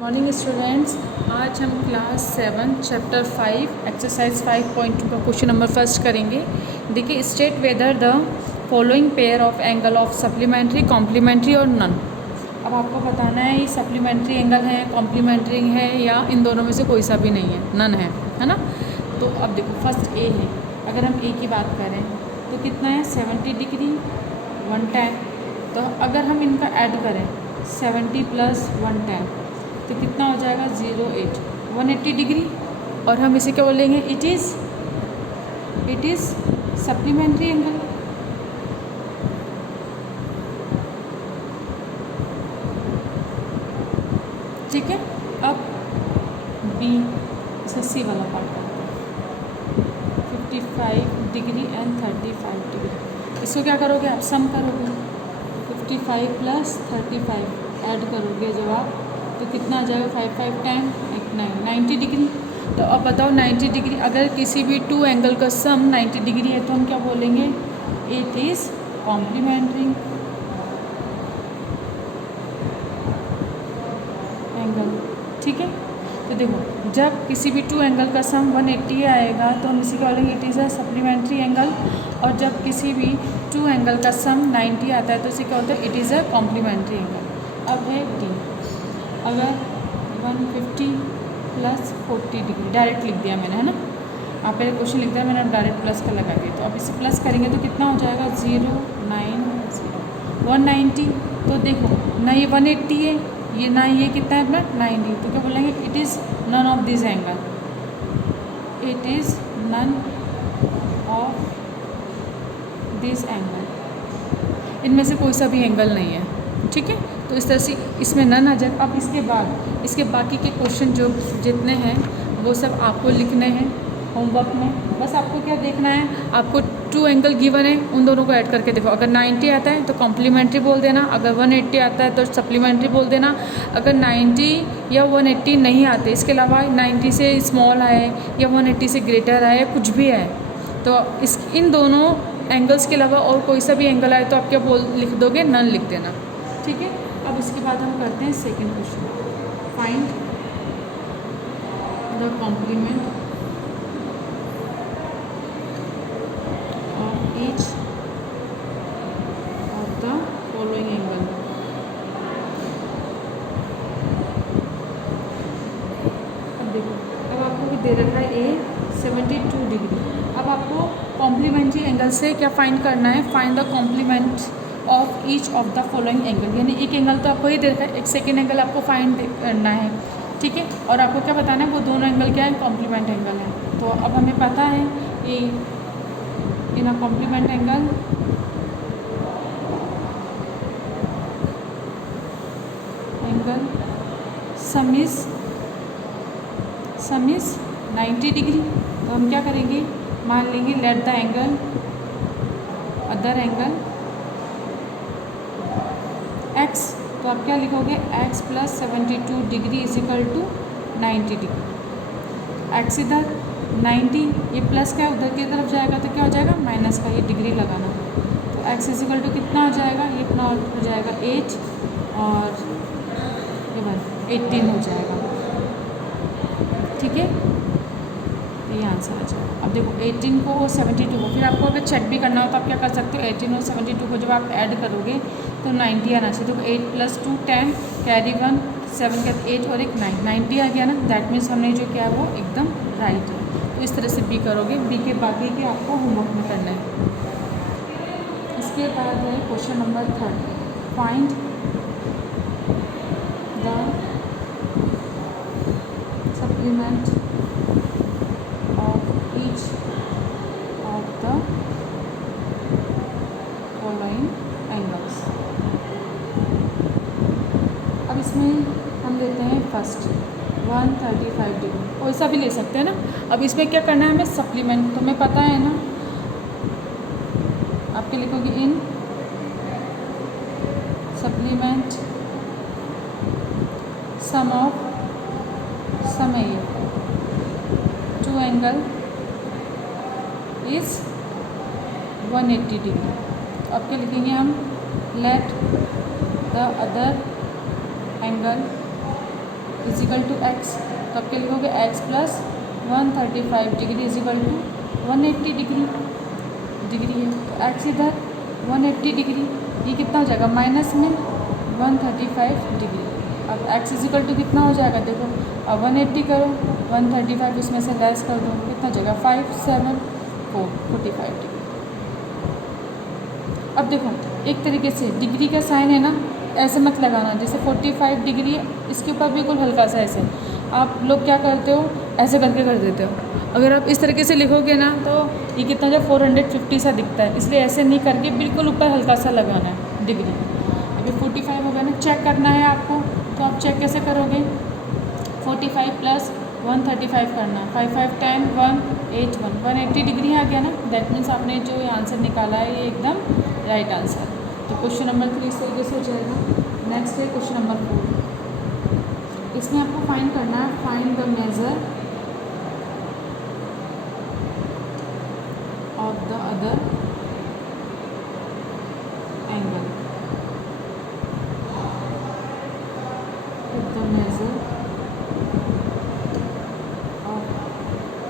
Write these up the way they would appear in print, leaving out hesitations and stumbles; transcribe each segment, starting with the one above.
Morning students, आज हम class 7 chapter 5 exercise 5.2 का क्वेश्चन नंबर फर्स्ट करेंगे। देखिए, state whether the following pair of angle of supplementary, complementary और नन। अब आपको बताना है ये सप्लीमेंट्री एंगल है, कॉम्प्लीमेंट्री है या इन दोनों में से कोई सा भी नहीं है, नन है ना। तो अब देखो, फर्स्ट ए है। अगर हम ए की बात करें तो कितना है 70 डिग्री 110। तो अगर हम इनका ऐड करें 70 + 110 तो कितना हो जाएगा 08 180 डिग्री। और हम इसे क्या बोलेंगे, इट इज़ सप्लीमेंट्री एंगल। ठीक है। अब बी, इसका सी वाला पार्ट करते हैं 55 डिग्री एंड 35 डिग्री। इसको क्या करोगे आप, सम करोगे 55 + 35 ऐड करोगे जब आप, तो कितना आ जाएगा 5 5 10 90 डिग्री। तो अब बताओ 90 डिग्री, अगर किसी भी टू एंगल का सम 90 डिग्री है तो हम क्या बोलेंगे, इट इज़ कॉम्प्लीमेंट्री एंगल। ठीक है। तो देखो, जब किसी भी टू एंगल का सम 180 आएगा तो हम इसी क्या बोलेंगे, it is a supplementary angle. और जब किसी भी टू एंगल का सम 90 आता है तो इसे क्या होता है, it is a complementary angle. अब है डी। अगर 150 + 40 डिग्री डायरेक्ट लिख दिया मैंने, है ना। आप पहले क्वेश्चन लिख दिया, मैंने डायरेक्ट प्लस का लगा दिया। तो अब इसे प्लस करेंगे तो कितना हो जाएगा 090 190। तो देखो ना, ये 180 है, ये ना, ये कितना है अपना 90। तो क्या बोलेंगे, it is none of this angle, it is none of this angle. इनमें से कोई सा भी एंगल नहीं है। ठीक है। तो इस तरह से इसमें नन आ जाए। अब इसके बाकी के क्वेश्चन जो जितने हैं वो सब आपको लिखने हैं होमवर्क में। बस आपको क्या देखना है, आपको टू एंगल गिवन है, उन दोनों को ऐड करके देखो। अगर 90 आता है तो कॉम्प्लीमेंट्री बोल देना, अगर 180 आता है तो सप्लीमेंट्री बोल देना। अगर 90 या 180 नहीं आते, इसके अलावा 90 से स्मॉल आए या 180 से ग्रेटर आए, कुछ भी आए, तो इन दोनों एंगल्स के अलावा और कोई सा भी एंगल आए तो आप क्या लिख दोगे, नन लिख देना। ठीक है। अब इसके बाद हम करते हैं second question, find the complement of each of the following angle. अब देखो, अब आपको भी दे रखा है ए 72 डिग्री। अब आपको कॉम्प्लीमेंट्री एंगल से क्या फाइंड करना है, find the complement of each of the following angle. यानी एक एंगल तो आपको ही दे रखा है, एक सेकेंड एंगल आपको फाइंड करना है। ठीक है। और आपको क्या बताना है, वो दोनों एंगल क्या है, कॉम्प्लीमेंट एंगल है। तो अब हमें पता है कि in a complement angle sum is 90 degree. तो हम क्या करेंगे, मान लेंगे let the angle other angle x। तो आप क्या लिखोगे, x + 72 डिग्री = 90 डिग्री। x इधर 90, ये प्लस का उधर की तरफ जाएगा तो क्या हो जाएगा, माइनस का, ये डिग्री लगाना। तो x = कितना हो जाएगा, ये इतना हो जाएगा 8 और ये 18 हो जाएगा। ठीक है। ये आंसर आ जाएगा। अब देखो 18 को 72 को, फिर आपको अगर चेक भी करना हो तो आप क्या कर सकते हो, 18 और 72 को जब आप ऐड करोगे तो 90 आना चाहिए। तो 8 + 2 10, कैरी 1 7 के 8 और एक 9 90 आ गया ना। दैट मीन्स हमने जो किया है वो एकदम राइट है। तो इस तरह से बी करोगे, बी के बाकी के आपको होमवर्क में करना है। इसके बाद है question number 3, find the supplement of each of the following angles. अब इसमें हम लेते हैं फर्स्ट 135 डिग्री, वैसा भी ले सकते हैं ना। अब इसमें क्या करना है हमें, सप्लीमेंट, तो हमें पता है ना, आपके लिखोगे in supplement sum of sum a two angle is 180 degree. तो अब क्या लिखेंगे हम, let the other angle is equal to x, तो अब क्या लिखोगे x plus 135 degree is equal to 180 degree है। तो एक्स इधर 180 डिग्री, ये कितना हो जाएगा माइनस में 135 डिग्री। अब एक्स इजिकल टू कितना हो जाएगा, देखो अब 180 करो 135 उसमें से लेस कर दो, कितना हो जाएगा 574 डिग्री। अब देखो एक तरीके से डिग्री का साइन है ना, ऐसे मत लगाना, जैसे 45 डिग्री है इसके ऊपर बिल्कुल हल्का सा ऐसे आप लोग क्या करते हो ऐसे करके कर देते हो। अगर आप इस तरीके से लिखोगे ना तो ये कितना जो 450 सा दिखता है, इसलिए ऐसे नहीं करके बिल्कुल ऊपर हल्का सा लगाना है डिग्री। अभी 45 हो गया ना, चेक करना है आपको, तो आप चेक कैसे करोगे 45 प्लस 135 करना, 5 5 10 181 180 डिग्री आ गया ना। दैट मीन्स आपने जो आंसर निकाला है ये एकदम राइट आंसर। तो क्वेश्चन नंबर 3 इस तरीके से हो जाएगा। नेक्स्ट है क्वेश्चन नंबर 4, इसमें आपको फाइंड करना है find the measure of the other angle, the measure of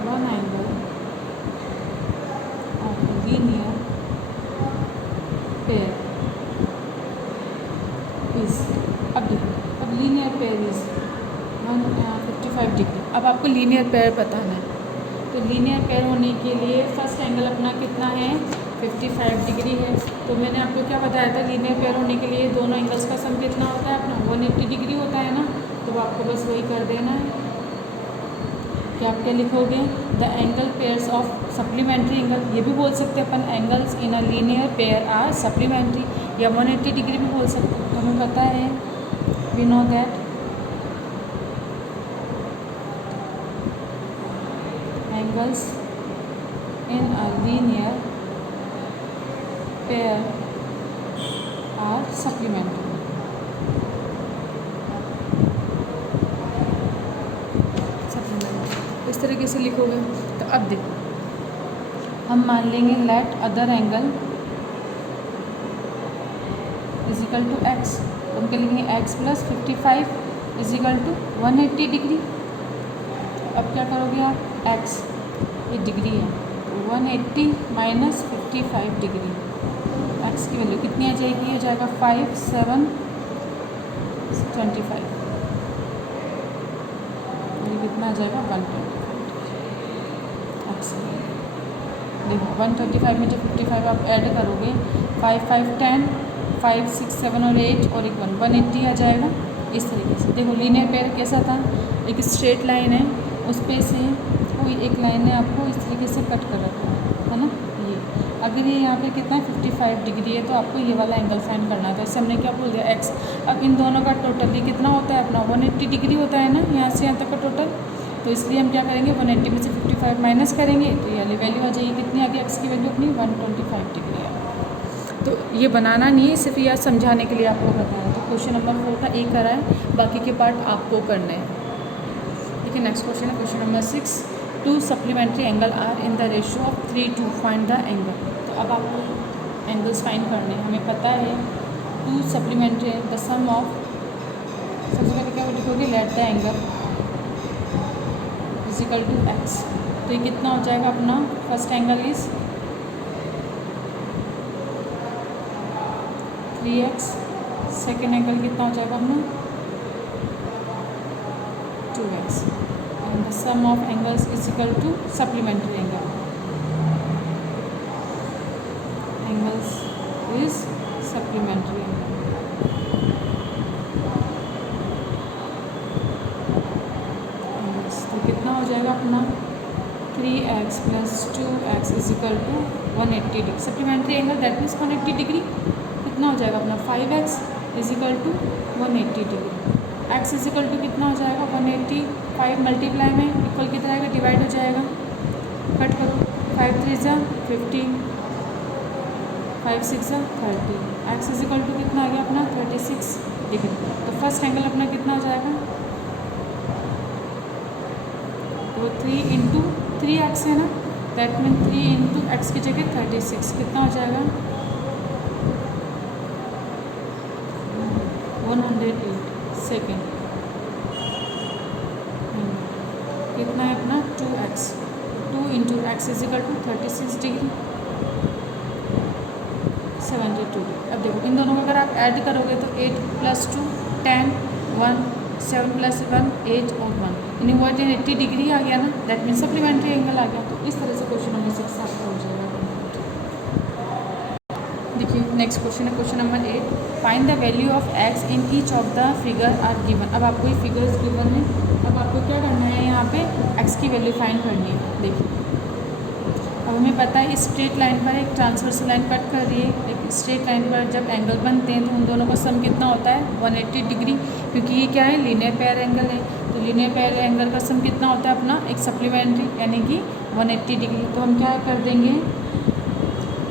one angle of linear pair is, अब देखो अब लीनियर पेयर इज 155 डिग्री। अब आपको लीनियर पेयर बताना है, तो लीनियर पेयर होने के लिए फर्स्ट एंगल अपना कितना है 55 डिग्री है। तो मैंने आपको क्या बताया था लीनियर पेयर होने के लिए दोनों एंगल्स का सम कितना होता है अपना 180 डिग्री होता है ना। तो आपको बस वही कर देना है कि आप क्या लिखोगे the angle pairs of supplementary angle, ये भी बोल सकते हैं अपन angles in a linear pair are supplementary, या 180 डिग्री भी बोल सकते हैं। तो हमें पता है we know that angles in a linear pair are supplementary. इस तरीके से लिखोगे। तो अब देखो हम मान लेंगे let other angle is equal to x, तो हम क्या लिखेंगे x plus 55 is equal to 180 degree. अब क्या करोगे आप एक्स ये डिग्री है 180 माइनस 55 डिग्री, एक्स की वैल्यू कितनी आ जाएगी, ये जाएगा 5725, ये कितना आ जाएगा 125 एक्स। देखो 135 में जब 55 आप ऐड करोगे 5 5 10 5 6 7 और 8 और एक 180 आ जाएगा। इस तरीके से देखो लीनियर पेयर कैसा था, एक स्ट्रेट लाइन है उस पे से कोई एक लाइन ने आपको इस तरीके से कट कर रखा है ना। ये अगर ये यहाँ पे कितना है 55 डिग्री है तो आपको ये वाला एंगल फाइंड करना था। इससे हमने क्या बोल दिया एक्स। अब इन दोनों का टोटल ये कितना होता है अपना 180 डिग्री होता है ना, यहाँ से यहाँ तक का टोटल। तो इसलिए हम क्या करेंगे 180 में से 55 माइनस करेंगे तो ये वाली वैल्यू आ जाएगी, कितनी आ गई एक्स की वैल्यू अपनी 125 डिग्री है। तो ये बनाना नहीं है, सिर्फ यह समझाने के लिए आपको करना है। तो क्वेश्चन नंबर 4 का एक करा है, बाकी के पार्ट आपको करने हैं। देखिए नेक्स्ट क्वेश्चन है question number 6, two supplementary angle are in the ratio of 3 to find the angle. तो अब आपको एंगल्स फाइंड करने हैं। हमें पता है two supplementary the sum of, सबसे पहले क्या लिखोगे let the angle is equal to x. तो ये कितना हो जाएगा अपना first angle is 3x, second angle कितना हो जाएगा अपना 2x, and the sum of angles is equal to supplementary angle, angles is supplementary angle. तो कितना हो जाएगा अपना 3x plus 2x is equal to 180 degree. Supplementary angle that means 180 degree. कितना हो जाएगा अपना 5x is equal to 180 degree. x is equal to कितना हो जाएगा 180, 5 मल्टीप्लाई में इक्वल कितना आएगा डिवाइड हो जाएगा, कट करो 5 3 जा 15, 5 6 जा 30, x इज इक्वल टू कितना आ गया अपना 36 डिग्री। तो फर्स्ट एंगल अपना कितना हो जाएगा, तो 3 इंटू 3x है ना, दैट मीन 3 इंटू एक्स की जगह 36 कितना हो जाएगा 108 सेकेंड। कितना है अपना 2x, 2 into x is equal to 36 degree 72। अब देखो इन दोनों को अगर आप ऐड करोगे तो 8 + 2 10 1 7 + 1 8 और 1 यानी 180 डिग्री आ गया ना, दैट मीन्स सप्लीमेंट्री एंगल आ गया। तो इस तरह से क्वेश्चन नंबर 6 आपका हो जाएगा। देखिए नेक्स्ट क्वेश्चन है question number 8, find the value of x in each of the figure are given. अब आपको ये फिगर्स गिवन है, अब आपको क्या करना है, यहाँ पे x की वैल्यू फाइंड करनी है। देखिए अब हमें पता है स्ट्रेट लाइन पर एक ट्रांसवर्स लाइन कट कर रही है, एक स्ट्रेट लाइन पर जब एंगल बनते हैं तो उन दोनों का सम कितना होता है 180 डिग्री, क्योंकि ये क्या है लीनियर पेयर एंगल है। तो लीनियर पेयर एंगल का सम कितना होता है अपना एक सप्लीमेंट्री यानी कि 180 डिग्री। तो हम क्या कर देंगे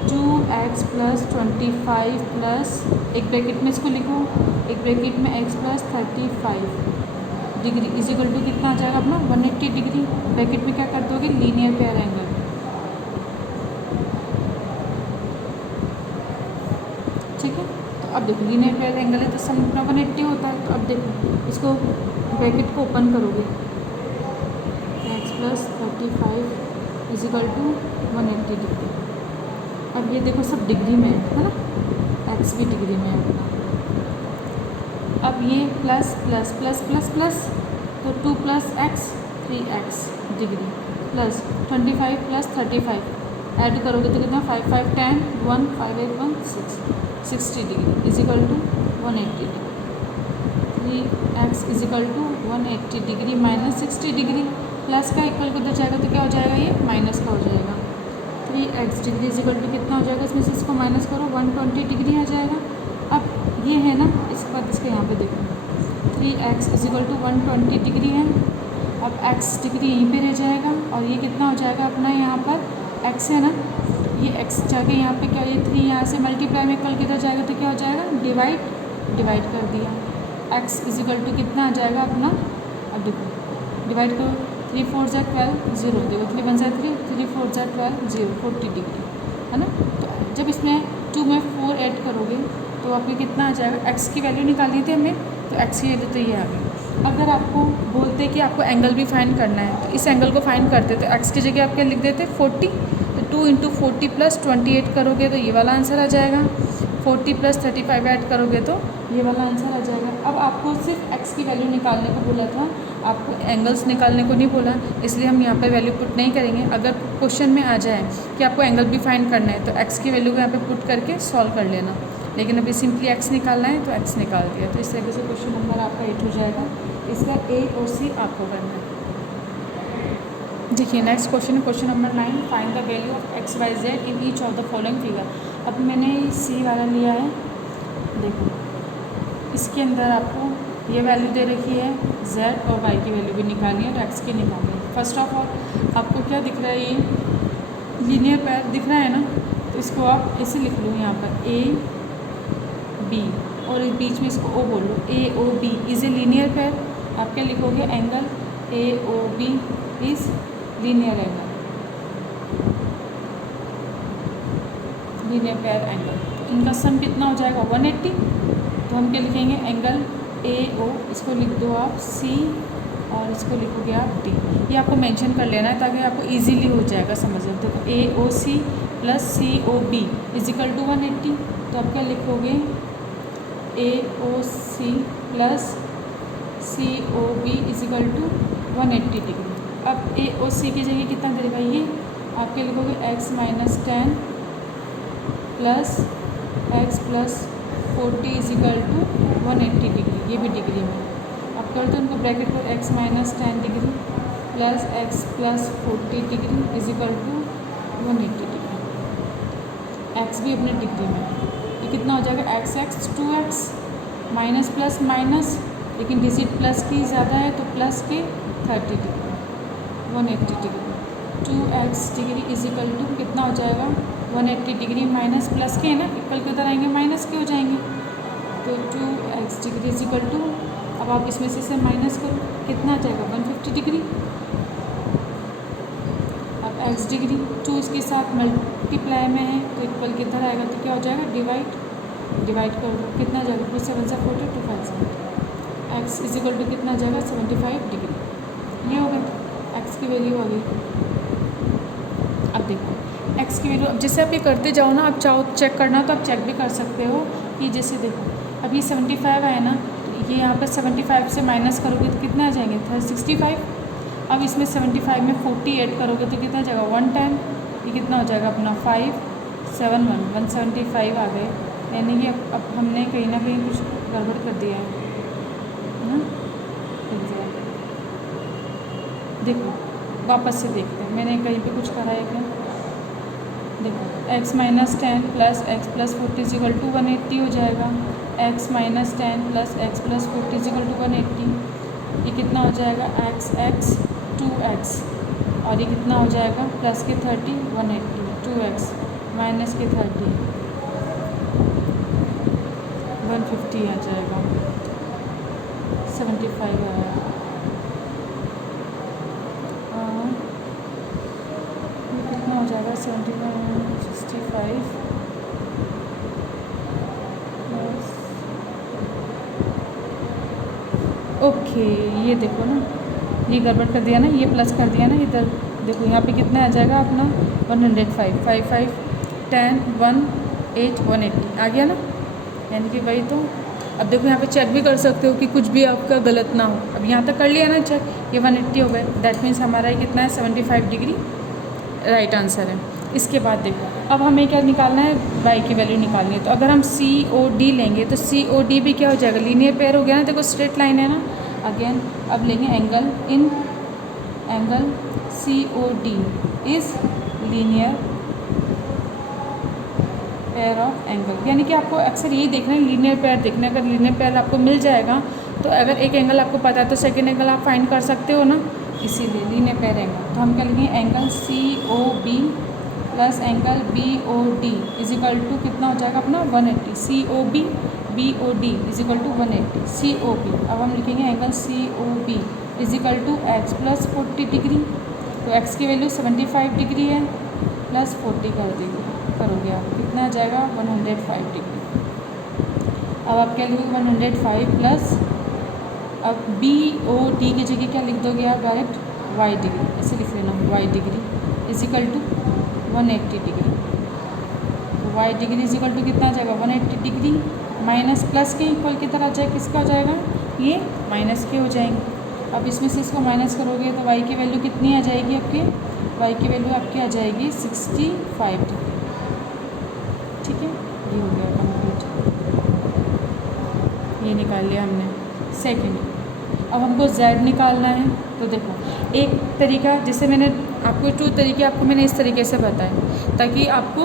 2x + 25 प्लस एक ब्रैकेट में इसको लिखो, एक ब्रैकेट में x + 35 डिग्री इजिकल टू कितना आ जाएगा अपना 180 डिग्री। ब्रैकेट में क्या कर दोगे लीनियर पेयर एंगल, ठीक है। तो अब देखो लीनियर पेयर एंगल है तो सम अपना 180 होता है। तो अब देखो इसको ब्रैकेट को ओपन करोगे x + 35 इजिकल टू 180 डिग्री। अब ये देखो सब डिग्री में है ना, x भी डिग्री में है अपना। अब ये plus plus plus plus plus तो 2 + x 3x degree plus 25 + 35 add करोगे तो कितना 5 5 10 1 5 8 1 6 60 degree is equal to 180 degree. 3x is equal to 180 degree minus 60 degree, plus का इक्वल को तो जाएगा तो क्या हो जाएगा ये माइनस का हो जाएगा। 3x डिग्री इजिकल टू कितना हो जाएगा, इसमें से इसको माइनस करो 120 डिग्री आ जाएगा। अब ये है ना इसके बाद इसके यहाँ पे देखो 3x इजिकल टू 120 डिग्री है। अब x डिग्री यहीं पे रह जाएगा और ये कितना हो जाएगा अपना यहाँ पर x है ना, ये x जाके यहाँ पे क्या ये 3 यहाँ से मल्टीप्लाई में कल किधर जाएगा तो क्या हो जाएगा डिवाइड कर दिया। x इजिकल टू कितना आ जाएगा अपना, अब देखो डिवाइड करो 3 4 = 12 0 देखो 3 1 = 3 3 4 = 12 0 40 डिग्री है ना। तो जब इसमें 2 में 4 ऐड करोगे तो आपको कितना आ जाएगा, x की वैल्यू निकालनी थी हमें तो x की वैल्यू तो ये आ गई। अगर आपको बोलते कि आपको एंगल भी फाइंड करना है तो इस एंगल को फाइंड करते तो x की जगह आप क्या लिख देते 40, तो 2 × 40 + 28 करोगे तो ये वाला आंसर आ जाएगा। 40 + 35 ऐड करोगे तो ये वाला आंसर आ जाएगा। अब आपको सिर्फ x की वैल्यू निकालने को बोला था, आपको एंगल्स निकालने को नहीं बोला, इसलिए हम यहाँ पर वैल्यू पुट नहीं करेंगे। अगर क्वेश्चन में आ जाए कि आपको एंगल भी फाइंड करना है तो x की वैल्यू को यहाँ पे पुट करके सॉल्व कर लेना, लेकिन अभी सिंपली x निकालना है तो x निकाल दिया। तो इस तरीके से क्वेश्चन नंबर आपका 8 हो जाएगा। इसका A और C आपको करना है। देखिए नेक्स्ट क्वेश्चन है question number 9, find the value of x y z in each of the following figure. अब मैंने C वाला लिया है, देखो इसके अंदर आपको ये वैल्यू दे रखी है z और y की वैल्यू भी निकालनी है और x की निकालनी है। फर्स्ट ऑफ ऑल आपको क्या दिख रहा है, ये लीनियर पेयर दिख रहा है ना, तो इसको आप ऐसे लिख लो यहाँ पर a b और इस बीच में इसको o बोल लो, a o b is a linear pair. आप क्या लिखोगे angle a o b is linear angle, linear pair angle. तो इनका सम कितना हो जाएगा 180। तो हम क्या लिखेंगे एंगल ए ओ, इसको लिख दो आप C और इसको लिखोगे आप D। ये आपको मेंशन कर लेना है ताकि आपको इजीली हो जाएगा समझ लो। तो AOC + COB इजिकल टू 180। तो आप क्या लिखोगे AOC + COB is equal to 180 degree. अब AOC की जगह कितना देगा ये, आपके लिखोगे x - 10 plus x + 40 is equal to 180 degree, ये भी डिग्री में। अब कर दो उनको ब्रैकेट को x - 10 degree plus x + 40 degree is equal to 180 degree. x भी अपने डिग्री में, ये कितना हो जाएगा x 2x minus plus minus, लेकिन डिजिट प्लस की ज़्यादा है तो प्लस के 30 degree 180 degree. 2x degree is equal to कितना हो जाएगा 180 डिग्री माइनस प्लस के है ना, इक्वल के उधर आएंगे माइनस के हो जाएंगे। तो 2x डिग्री इजिकल टू, अब आप इसमें से माइनस करो कितना आ जाएगा 150 डिग्री। अब x डिग्री 2 इसके साथ मल्टीप्लाई में है तो इक्वल किधर आएगा तो क्या हो जाएगा डिवाइड कर दो, कितना जाएगा 2 7 = 40 2 5 x इजिकल टू कितना आ जाएगा 75 डिग्री। ये हो गया एक्स की वैल्यू आ गई। अब देखो एक्स की वैल्यू, अब जैसे आप ये करते जाओ ना, आप चाहो चेक करना तो आप चेक भी कर सकते हो कि जैसे देखो अब ये 75 आया ना, तो ये यहाँ पर 75 से माइनस करोगे तो कितना आ जाएंगे 65। अब इसमें 75 में 40 ऐड करोगे तो कितना आ जाएगा 110। ये कितना हो जाएगा अपना 571 175 आ गए। यानी कि अब हमने कहीं ना कहीं कुछ गड़बड़ कर दिया है ना। देखो वापस से देखते हैं मैंने कहीं पे कुछ करा है क्या। देखो x minus 10 plus x plus 40 is equal to 180 हो जाएगा। x minus 10 plus x plus 40 is equal to 180। ये कितना हो जाएगा x 2x, और ये कितना हो जाएगा प्लस के 30 180 2x माइनस के 30 150 आ जाएगा 75 आया। और ये कितना हो जाएगा 65 ओके। ये देखो ना, ये गड़बड़ कर दिया ना, ये प्लस कर दिया ना इधर। देखो यहाँ पे कितना आ जाएगा अपना 105 55 10 1 8 180 आ गया ना। यानी कि वही तो। अब देखो यहाँ पे चेक भी कर सकते हो कि कुछ भी आपका गलत ना हो। अब यहाँ तक कर लिया ना चेक, ये 180 हो गए। दैट मीन्स हमारा ये कितना है 75 डिग्री राइट आंसर है। इसके बाद देखो अब हमें क्या निकालना है, वाई की वैल्यू निकालनी है। तो अगर हम सी ओ डी लेंगे तो सी ओ डी भी क्या हो जाएगा, लीनियर पेयर हो गया ना। देखो स्ट्रेट लाइन है ना। अगेन अब लेंगे angle, in angle C O D is linear pair of angle. यानी कि आपको अक्सर यही देखना है, लीनियर पेयर देखना है। अगर लीनियर पेयर आपको मिल जाएगा तो अगर एक एंगल आपको पता है तो सेकेंड एंगल आप फाइंड कर सकते हो ना, इसीलिए लीनियर पेयर एंगल। तो हम क्या लिखेंगे angle C O B plus angle B O D is equal to कितना हो जाएगा अपना 180। C O B B O D is equal to 180 C O B. अब हम लिखेंगे angle C O B is equal to x plus 40 degree. तो x की value 75 degree है, प्लस 40 कर देंगे, करोगे आप कितना आ जाएगा 105 डिग्री। अब आप क्या लिखोगे 105 प्लस, अब बी ओ डी की जगह क्या लिख दोगे आप डायरेक्ट वाई डिग्री, ऐसे लिख लेना Y degree is equal to 180 degree. तो Y degree is equal to कितना आ जाएगा 180 डिग्री माइनस प्लस के इक्वल की तरह आ जाए, किसका हो जाएगा ये माइनस के हो जाएंगे। अब इसमें से इसको माइनस करोगे तो वाई की वैल्यू कितनी आ जाएगी आपके, वाई की वैल्यू आपकी आ जाएगी 65 डिग्री। ठीक है, ये हो गया कंप्लीट, ये निकाल लिया हमने। सेकंड, अब हमको z निकालना है। तो देखो एक तरीका, जैसे मैंने आपको 2 तरीके आपको मैंने इस तरीके से बताए ताकि आपको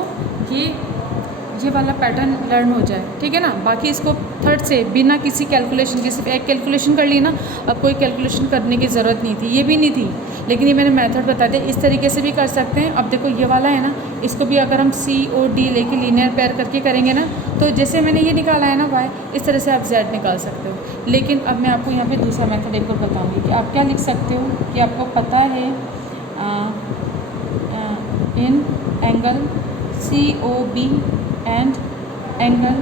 ये वाला पैटर्न लर्न हो जाए, ठीक है ना। बाकी इसको थर्ड से बिना किसी कैलकुलेशन के, सिर्फ एक कैलकुलेशन कर ली ना, अब कोई कैलकुलेशन करने की ज़रूरत नहीं थी, ये भी नहीं थी, लेकिन ये मैंने मेथड बता दिया। इस तरीके से भी कर सकते हैं। अब देखो ये वाला है ना, इसको भी अगर हम सी ओ डी लेके लीनियर पेयर करके करेंगे ना, तो जैसे मैंने ये निकाला है ना वाई, इस तरह से आप z निकाल सकते हो। लेकिन अब मैं आपको यहाँ पे दूसरा मेथड एक और बताऊँगी कि आप क्या लिख सकते हो कि आपको पता है in angle C O B and angle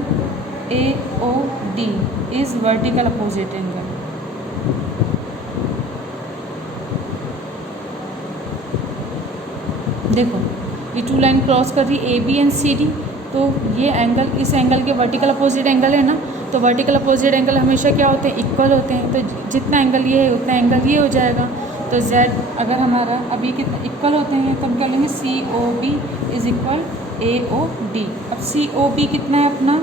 A O D is vertical opposite angle. देखो ये 2 लाइन क्रॉस कर रही A B and C D, तो ये एंगल इस एंगल के वर्टिकल अपोजिट एंगल है ना। तो वर्टिकल अपोजिट एंगल हमेशा क्या होते हैं, इक्वल होते हैं। तो जितना एंगल ये है उतना एंगल ये हो जाएगा। तो z अगर हमारा अभी कितना इक्वल होते हैं तो हम क्या लेंगे C O B is equal A O D. अब सी ओ बी कितना है अपना,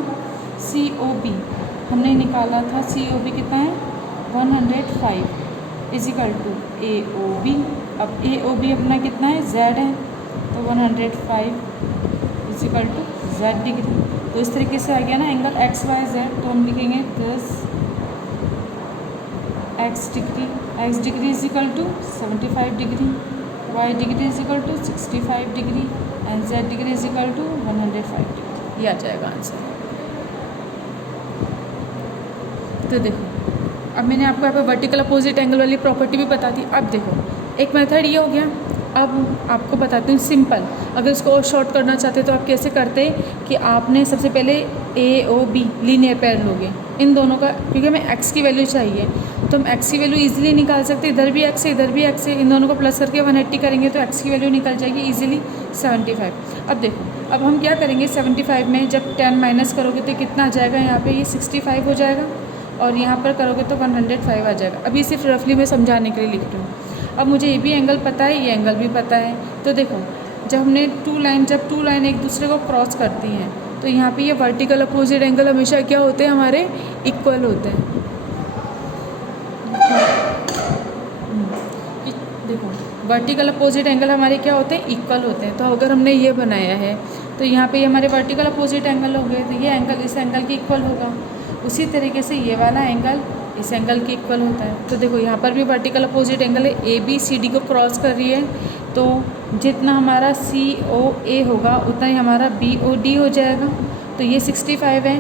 सी ओ बी हमने निकाला था, सी ओ बी कितना है 105 is equal to A O B. अब ए ओ बी अपना कितना है z है, तो 105 is equal to z degree. तो इस तरीके से आ गया ना एंगल एक्स वाई जेड। तो हम लिखेंगे plus x degree is equal to 75 degree, y degree is equal to 65 degree and z degree is equal to 105 degree. ये आ जाएगा आंसर। तो देखो अब मैंने आपको यहाँ पे वर्टिकल अपोजिट एंगल वाली प्रॉपर्टी भी बता दी। अब देखो एक मेथड ये हो गया। अब आपको बताती हूँ सिंपल, अगर इसको और शॉर्ट करना चाहते तो आप कैसे करते कि आपने सबसे पहले ए ओ बी लीनियर पेयर लोगे इन दोनों का, क्योंकि हमें एक्स की वैल्यू चाहिए तो हम एक्स की वैल्यू इजीली निकाल सकते हैं, इधर भी एक्स है इधर भी एक्स है, इन दोनों को प्लस करके 180 करेंगे तो एक्स की वैल्यू निकल जाएगी इजीली 75। अब देखो अब हम क्या करेंगे 75 में जब 10 माइनस करोगे तो कितना आ जाएगा, यहाँ पे ये 65 हो जाएगा और यहाँ पर करोगे तो 105 आ जाएगा। अभी सिर्फ रफली मैं समझाने के लिए लिख रही हूँ। अब मुझे ये भी एंगल पता है, ये एंगल भी पता है, तो देखो जब हमने जब टू लाइन एक दूसरे को क्रॉस करती हैं तो यहाँ पे ये वर्टिकल अपोजिट एंगल हमेशा क्या होते हैं, हमारे इक्वल होते हैं। देखो वर्टिकल अपोजिट एंगल हमारे क्या होते हैं, इक्वल होते हैं। तो अगर हमने ये बनाया है तो यहाँ पे हमारे वर्टिकल अपोजिट एंगल हो गए, तो ये एंगल इस एंगल के इक्वल होगा। उसी तरीके से ये वाला एंगल इस एंगल के इक्वल होता है। तो देखो यहाँ पर भी वर्टिकल अपोजिट एंगल है, ए बी सी डी को क्रॉस कर रही है, तो जितना हमारा सी ओ ए होगा उतना ही हमारा बी ओ डी हो जाएगा। तो ये 65 है,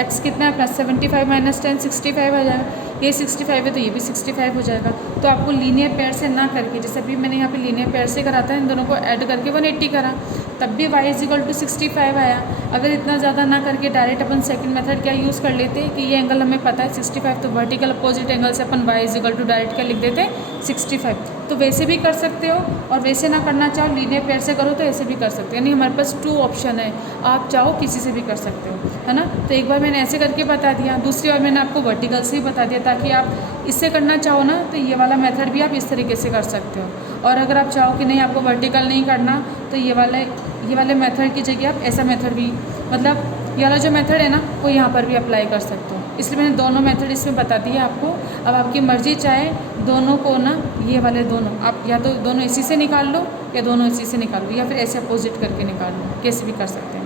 एक्स कितना है प्लस 75 माइनस 10 65 आ जाएगा। ये 65 है तो ये भी 65 हो जाएगा। तो आपको लीनियर पेयर से ना करके, जैसे अभी मैंने यहाँ पे लीनियर पेयर से करा था, इन दोनों को ऐड करके 180 करा, तब भी y = 65 आया। अगर इतना ज़्यादा ना करके डायरेक्ट अपन सेकंड मेथड क्या यूज़ कर लेते कि ये एंगल हमें पता है 65, तो वर्टिकल अपोजिट एंगल से अपन y = डायरेक्ट क्या लिख देते 65। तो वैसे भी कर सकते हो और वैसे ना करना चाहो लीनियर पेयर से करो तो ऐसे भी कर सकते हो, यानी हमारे पास 2 ऑप्शन है, आप चाहो किसी से भी कर सकते हो, है ना। तो एक बार मैंने ऐसे करके बता दिया, दूसरी बार मैंने आपको वर्टिकल से ही बता दिया, ताकि आप इससे करना चाहो ना तो ये वाला मेथड भी आप इस तरीके से कर सकते हो। और अगर आप चाहो कि नहीं आपको वर्टिकल नहीं करना तो ये वाले मेथड की जगह आप ऐसा मेथड भी, मतलब ये वाला जो मेथड है ना वो यहाँ पर भी अप्लाई कर सकते हो। इसलिए मैंने दोनों मेथड इसमें बता दिए आपको। अब आपकी मर्ज़ी, चाहे दोनों को ना ये वाले दोनों आप या तो दोनों इसी से निकाल लो या दोनों इसी से निकाल लो, या फिर ऐसे अपोजिट करके निकाल लो, कैसे भी कर सकते हैं।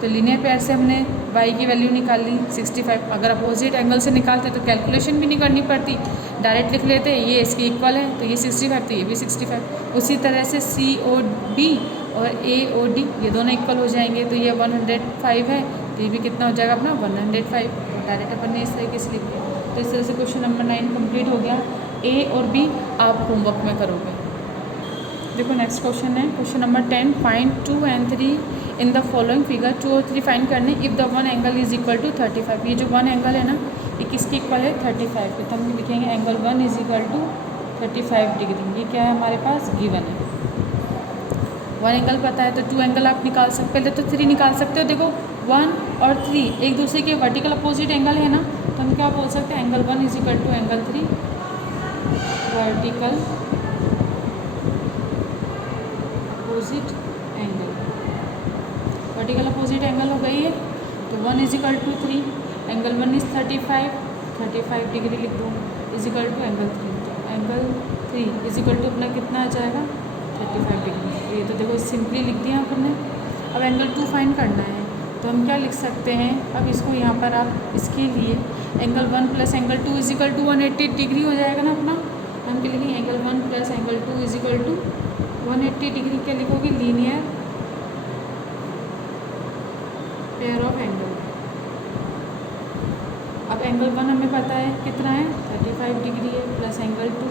तो लीनियर पेयर से हमने y की वैल्यू निकाल ली 65। अगर अपोजिट एंगल से निकालते तो कैलकुलेशन भी नहीं करनी पड़ती, डायरेक्ट लिख लेते ये इसके इक्वल है तो ये 65 तो ये भी 65। उसी तरह से सी ओ डी और ए ओ डी ये दोनों इक्वल हो जाएंगे, तो ये 105 है तो ये भी कितना हो जाएगा अपना 105। डायरेक्ट अपन ने इस तरीके से लिख दिया। तो इस तरह से क्वेश्चन नंबर 9 कंप्लीट हो गया। ए और बी आप होमवर्क में करोगे। देखो नेक्स्ट क्वेश्चन है question number 10, find 2 and 3 in the following figure. 2 और 3 फाइंड करने if the one angle is equal to 35। ये जो वन एंगल है ना ये किसके इक्वल है 35 पे, तो हम लिखेंगे angle 1 is equal to 35 degree. ये क्या है हमारे पास गिवन है। वन एंगल पता है तो 2 एंगल आप निकाल सकते, पहले तो 3 निकाल सकते हो। देखो 1 और 3 एक दूसरे के वर्टिकल अपोजिट एंगल है ना, तो हम क्या बोल सकते हैं angle 1 is equal to angle 3 vertical opposite angle. Vertical opposite angle हो गई है तो 1 is equal to 3, angle 1 is 35 degree लिख दो इज इक्वल टू एंगल 3। तो एंगल 3 इज इक्वल टू अपना कितना आ जाएगा 35 डिग्री। ये तो देखो सिंपली लिख दिया अपन ने। अब एंगल 2 फाइंड करना है तो हम क्या लिख सकते हैं, अब इसको यहाँ पर आप इसके लिए angle 1 plus angle 2 is equal to 180 degree हो जाएगा ना अपना। हम क्या लिखेंगे angle 1 plus angle 2 is equal to 180 degree. क्या लिखोगे लीनियर पेयर ऑफ एंगल। अब एंगल 1 हमें पता है कितना है 35 डिग्री है, plus angle 2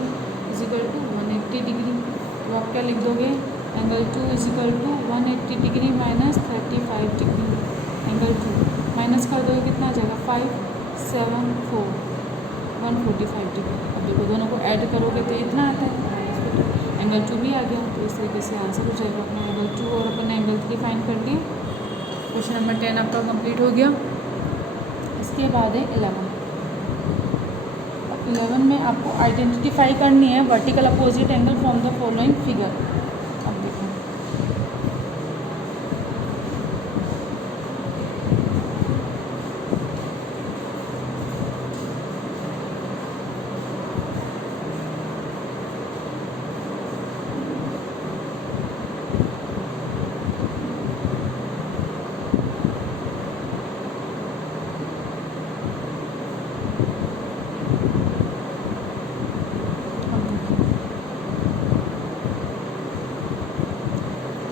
is equal to 180 degree. तो आप क्या लिख दोगे angle 2 is equal to 180 degree minus 35 degree. Angle 2 minus कर दोगे कितना आ जाएगा 5 7 4 145 डिग्री। अब देखो दोनों को ऐड करोगे तो इतना आता है, एंगल 2 भी आ गया। तो इस तरीके से आंसर हो जाएगा अपना एंगल 2 और अपन ने एंगल 3 फाइंड कर लिए। क्वेश्चन नंबर 10 आपका कंप्लीट हो गया। इसके बाद है 11। 11 में आपको आइडेंटिफाई करनी है vertical opposite angle from the following figure. अब देखो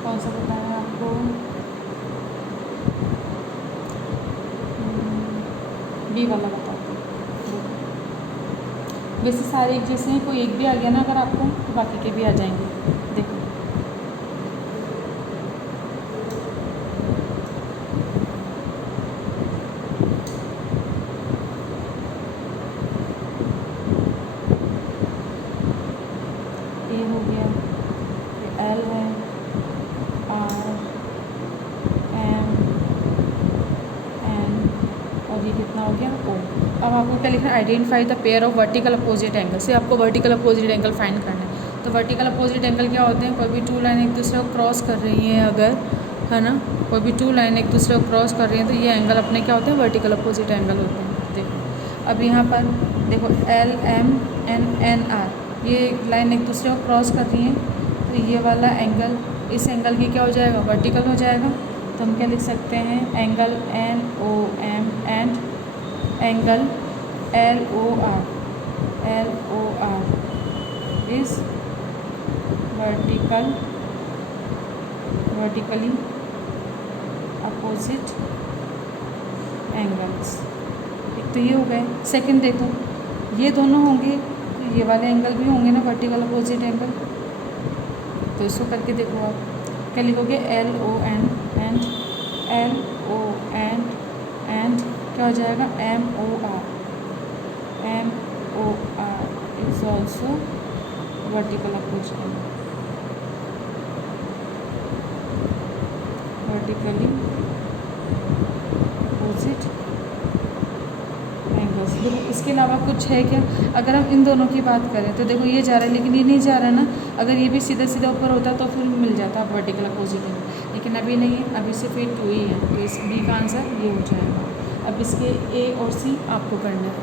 कौन सा बताना है आपको, बी वाला बताते हैं। वैसे सारे एक जैसे हैं, कोई एक भी आ गया ना अगर आपको तो बाकी के भी आ जाएंगे। देखो ये हो गया, एल है, आर, एम, एन, और ये कितना हो गया, ओ। अब आपको क्या लिखना है, identify the pair of vertical opposite angle से आपको वर्टिकल अपोजिट एंगल फाइंड करना है। तो वर्टिकल अपोजिट एंगल क्या होते हैं, कोई भी टू लाइन एक दूसरे को क्रॉस कर रही हैं अगर, है ना, कोई भी टू लाइन एक दूसरे को क्रॉस कर रही हैं तो ये एंगल अपने क्या होते हैं, वर्टिकल अपोजिट एंगल होते हैं। देखो अब यहाँ पर देखो L, M, N, N, R, ये लाइन एक दूसरे को क्रॉस कर रही हैं तो ये वाला एंगल इस एंगल की क्या हो जाएगा, वर्टिकल हो जाएगा। तो हम क्या लिख सकते हैं, angle N O M and angle L O R is vertically opposite angles. एक तो ये हो गए। सेकंड देखो, ये दोनों होंगे तो ये वाले एंगल भी होंगे ना वर्टिकल अपोजिट एंगल। तो इसको करके देखो आप क्या लिखोगे, L O N and L O and क्या हो जाएगा, M O R is also vertical opposite angle, vertically opposite angles. देखो इसके अलावा कुछ है क्या, अगर हम इन दोनों की बात करें तो देखो ये जा रहा है लेकिन ये नहीं जा रहा है ना, अगर ये भी सीधा सीधा ऊपर होता तो फिर मिल जाता वर्टिकल अपोजिट एंगल, लेकिन अभी नहीं है, अभी सिर्फ ये टू ही है। तो इस बी का आंसर ये हो जाएगा। अब इसके ए और सी आपको करना है।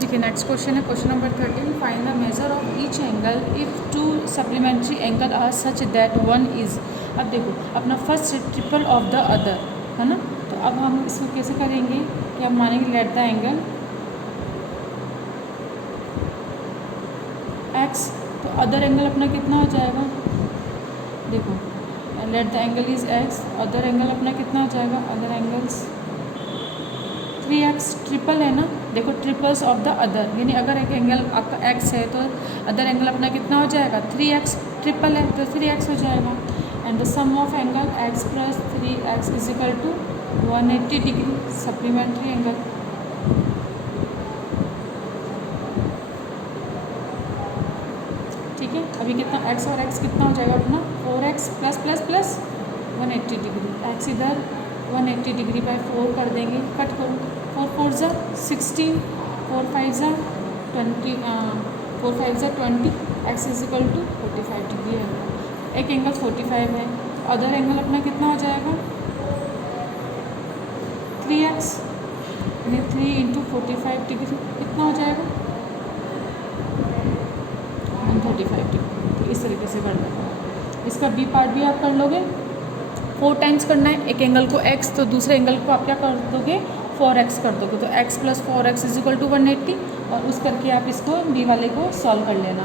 देखिए नेक्स्ट क्वेश्चन है, question number 13, find the measure of each angle if two supplementary angle are such that one is. अब देखो अपना first triple of the other, है ना। तो अब हम इसको कैसे करेंगे कि हम मानेंगे लेट द एंगल एक्स, तो अदर एंगल अपना कितना हो जाएगा, देखो late the angle is x, other angle अपना कितना हो जाएगा, अदर एंगल्स 3x, ट्रिपल है ना, देखो ट्रिपल्स ऑफ द अदर, यानी अगर एक एंगल आपका x है तो अदर एंगल अपना कितना हो जाएगा 3x, ट्रिपल है तो 3x हो जाएगा। And the sum of angle x plus 3x is equal to 180 degree supplementary angle. ठीक है, अभी कितना x और x कितना हो जाएगा अपना 4x plus plus plus 180 degree, x इधर 180 डिग्री बाय 4 कर देंगे, कट करो, 4 4 ज़ा 16, 4 5 ज़ा 20, 4 5 ज़ा 20, x is equal to 45 degree है। एक एंगल 45 है, अदर एंगल अपना कितना हो जाएगा 3x, यानी 3 इंटू 45 डिग्री कितना हो जाएगा 135 डिग्री। तो इस तरीके से कर लेंगे। इसका बी पार्ट भी आप कर लोगे, 4 टाइम्स करना है एक एंगल को x, तो दूसरे एंगल को आप क्या कर दोगे 4x कर दोगे, तो x plus 4x is equal to 180, और उस करके आप इसको बी वाले को सॉल्व कर लेना।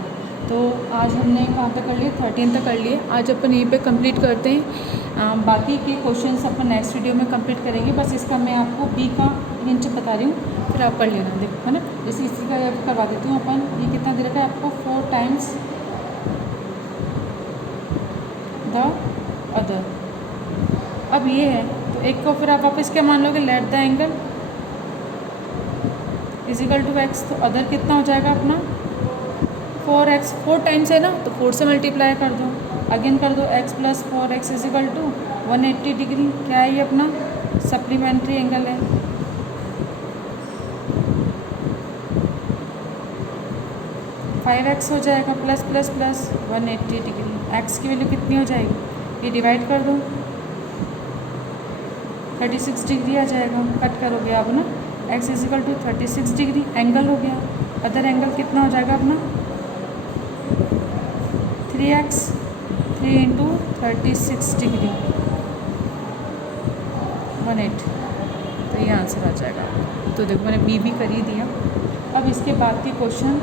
तो आज हमने कहाँ तक कर लिए, 13 तक कर लिए। आज अपन यहीं पे कंप्लीट करते हैं, बाकी के क्वेश्चंस अपन नेक्स्ट वीडियो में कंप्लीट करेंगे। बस इसका मैं आपको बी का हिंट बता रही हूँ, फिर आप कर लेना, देखो है ना। जैसे इसी का करवा देती हूँ अपन, ये कितना दे रखा है आपको 4 टाइम्स द अदर। अब ये है तो एक को फिर आप वापस क्या मान लोगे, let the angle is equal to x, तो अदर कितना हो जाएगा अपना 4x, 4 टाइम्स है ना तो 4 से मल्टीप्लाई कर दो, अगेन कर दो x plus 4x is equal to 180 degree. क्या है ये अपना सप्लीमेंट्री एंगल है। फाइव एक्स हो जाएगा plus plus plus 180 degree, x की वैल्यू कितनी हो जाएगी, ये डिवाइड कर दो 36 डिग्री आ जाएगा, कट करोगे आप ना, x is equal to 36 degree angle हो गया। अदर एंगल कितना हो जाएगा अपना 3x, 3 इंटू 36 डिग्री 180, तो ये आंसर आ जाएगा। तो देखो मैंने बी भी कर ही दिया। अब इसके बाद के क्वेश्चन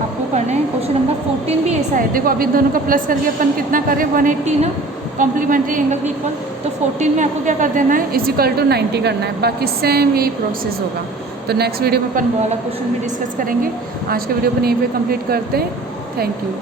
आपको करने हैं। क्वेश्चन नंबर 14 भी ऐसा है, देखो अभी दोनों का प्लस करके अपन कितना कर रहे हैं 180 ना, कॉम्प्लीमेंट्री एंगल की इक्वल। तो 14 में आपको क्या कर देना है, इज इक्वल टू 90 करना है, बाकी सेम यही प्रोसेस होगा। तो नेक्स्ट वीडियो में अपन वाला क्वेश्चन भी डिस्कस करेंगे। आज का वीडियो अपन यहीं पे कंप्लीट करते हैं। Thank you.